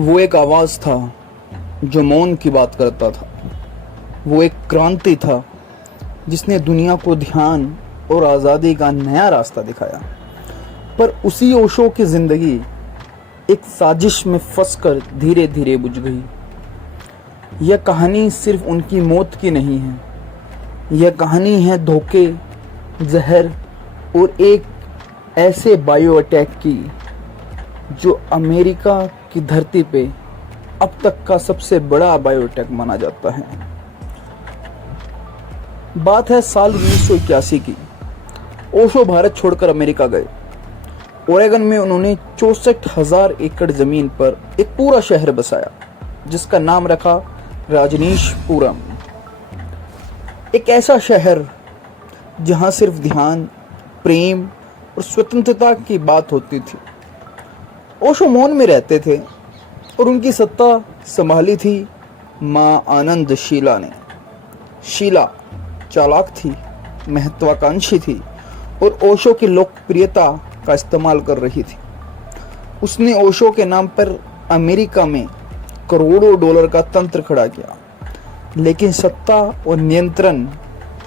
वो एक आवाज़ था जो मौन की बात करता था। वो एक क्रांति था जिसने दुनिया को ध्यान और आज़ादी का नया रास्ता दिखाया। पर उसी ओशो की ज़िंदगी एक साजिश में फंसकर धीरे धीरे बुझ गई। यह कहानी सिर्फ उनकी मौत की नहीं है, यह कहानी है धोखे, जहर और एक ऐसे बायो अटैक की जो अमेरिका की धरती पे अब तक का सबसे बड़ा बायो अटैक माना जाता है। बात है साल 1981 की। ओशो भारत छोड़कर अमेरिका गए। ओरेगन में उन्होंने 64,000 एकड़ जमीन पर एक पूरा शहर बसाया जिसका नाम रखा राजनीशपुरम। एक ऐसा शहर जहां सिर्फ ध्यान, प्रेम और स्वतंत्रता की बात होती थी। ओशो मौन में रहते थे और उनकी सत्ता संभाली थी मां आनंद शीला ने। शीला चालाक थी, महत्वाकांक्षी थी और ओशो की लोकप्रियता का इस्तेमाल कर रही थी। उसने ओशो के नाम पर अमेरिका में करोड़ों डॉलर का तंत्र खड़ा किया, लेकिन सत्ता और नियंत्रण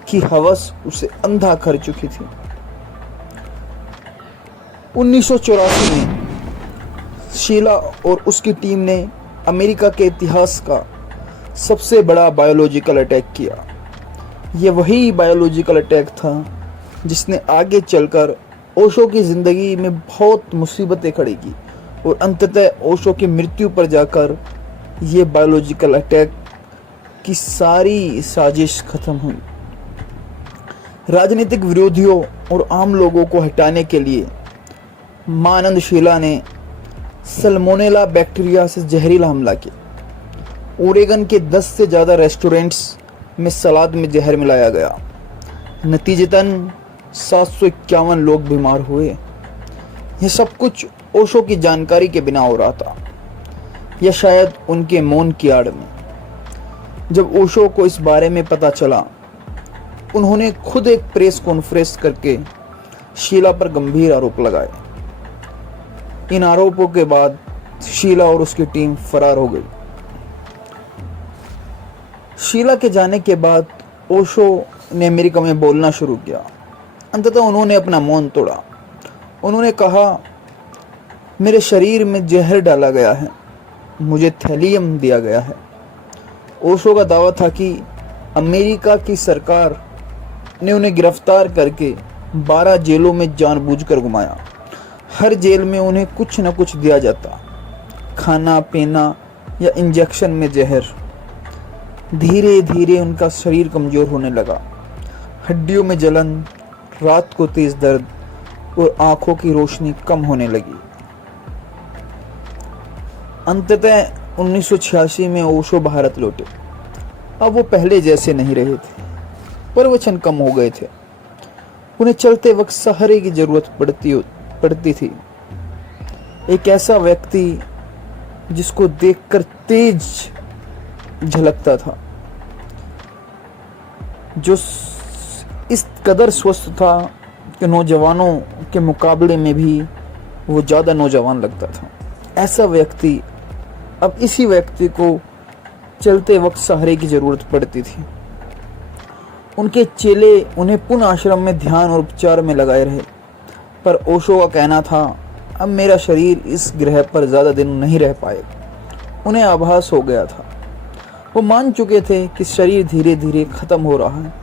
की हवस उसे अंधा कर चुकी थी। 1984 में शीला और उसकी टीम ने अमेरिका के इतिहास का सबसे बड़ा बायोलॉजिकल अटैक किया। यह वही बायोलॉजिकल अटैक था जिसने आगे चलकर ओशो की ज़िंदगी में बहुत मुसीबतें खड़ी की और अंततः ओशो की मृत्यु पर जाकर ये बायोलॉजिकल अटैक की सारी साजिश खत्म हुई। राजनीतिक विरोधियों और आम लोगों को हटाने के लिए मां आनंद शीला ने सल्मोनेला बैक्टीरिया से जहरीला हमला किया। ओरेगन के 10 से ज़्यादा रेस्टोरेंट्स में सलाद में जहर मिलाया गया। नतीजतन 751 लोग बीमार हुए। यह सब कुछ ओशो की जानकारी के बिना हो रहा था, या शायद उनके मौन की आड़ में। जब ओशो को इस बारे में पता चला, उन्होंने खुद एक प्रेस कॉन्फ्रेंस करके शीला पर गंभीर आरोप लगाए। इन आरोपों के बाद शीला और उसकी टीम फरार हो गई। शीला के जाने के बाद ओशो ने अमेरिका में बोलना शुरू किया। अंततः उन्होंने अपना मौन तोड़ा। उन्होंने कहा, मेरे शरीर में जहर डाला गया है, मुझे थैलियम दिया गया है। ओशो का दावा था कि अमेरिका की सरकार ने उन्हें गिरफ्तार करके 12 जेलों में जानबूझकर घुमाया। हर जेल में उन्हें कुछ न कुछ दिया जाता, खाना पीना या इंजेक्शन में जहर। धीरे धीरे उनका शरीर कमज़ोर होने लगा। हड्डियों में जलन, रात को तेज दर्द और आंखों की रोशनी कम होने लगी। अंततः 1986 में ओशो भारत लौटे। अब वो पहले जैसे नहीं रहे थे, प्रवचन कम हो गए थे। उन्हें चलते वक्त सहारे की जरूरत पड़ती थी। एक ऐसा व्यक्ति जिसको देखकर तेज झलकता था, जो इस कदर स्वस्थ था कि नौजवानों के मुकाबले में भी वो ज़्यादा नौजवान लगता था। ऐसा व्यक्ति, अब इसी व्यक्ति को चलते वक्त सहारे की ज़रूरत पड़ती थी। उनके चेले उन्हें पुनः आश्रम में ध्यान और उपचार में लगाए रहे, पर ओशो का कहना था, अब मेरा शरीर इस ग्रह पर ज़्यादा दिन नहीं रह पाएगा। उन्हें आभास हो गया था, वो मान चुके थे कि शरीर धीरे धीरे ख़त्म हो रहा है,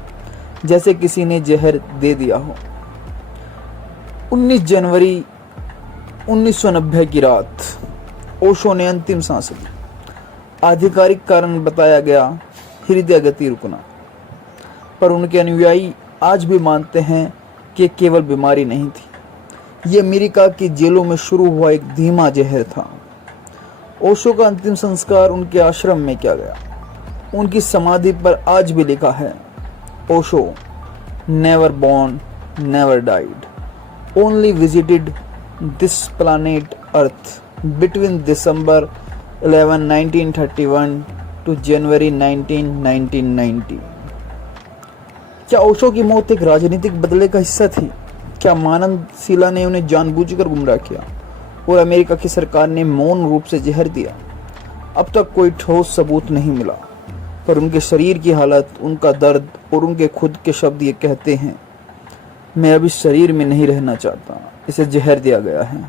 जैसे किसी ने जहर दे दिया हो। 19 जनवरी 1990 की रात ओशो ने अंतिम सांस ली। आधिकारिक कारण बताया गया हृदय गति रुकना, पर उनके अनुयायी आज भी मानते हैं कि केवल बीमारी नहीं थी, ये अमेरिका की जेलों में शुरू हुआ एक धीमा जहर था। ओशो का अंतिम संस्कार उनके आश्रम में किया गया। उनकी समाधि पर आज भी लिखा है, Osho never born, never died, only visited this planet earth between December 11, 1931 to January 19, 1990। क्या ओशो की मौत एक राजनीतिक बदले का हिस्सा थी? क्या आनंद शीला ने उन्हें जानबूझकर गुमराह किया और अमेरिका की सरकार ने मौन रूप से जहर दिया? अब तक कोई ठोस सबूत नहीं मिला, पर उनके शरीर की हालत, उनका दर्द और उनके खुद के शब्द ये कहते हैं, मैं अब इस शरीर में नहीं रहना चाहता, इसे जहर दिया गया है।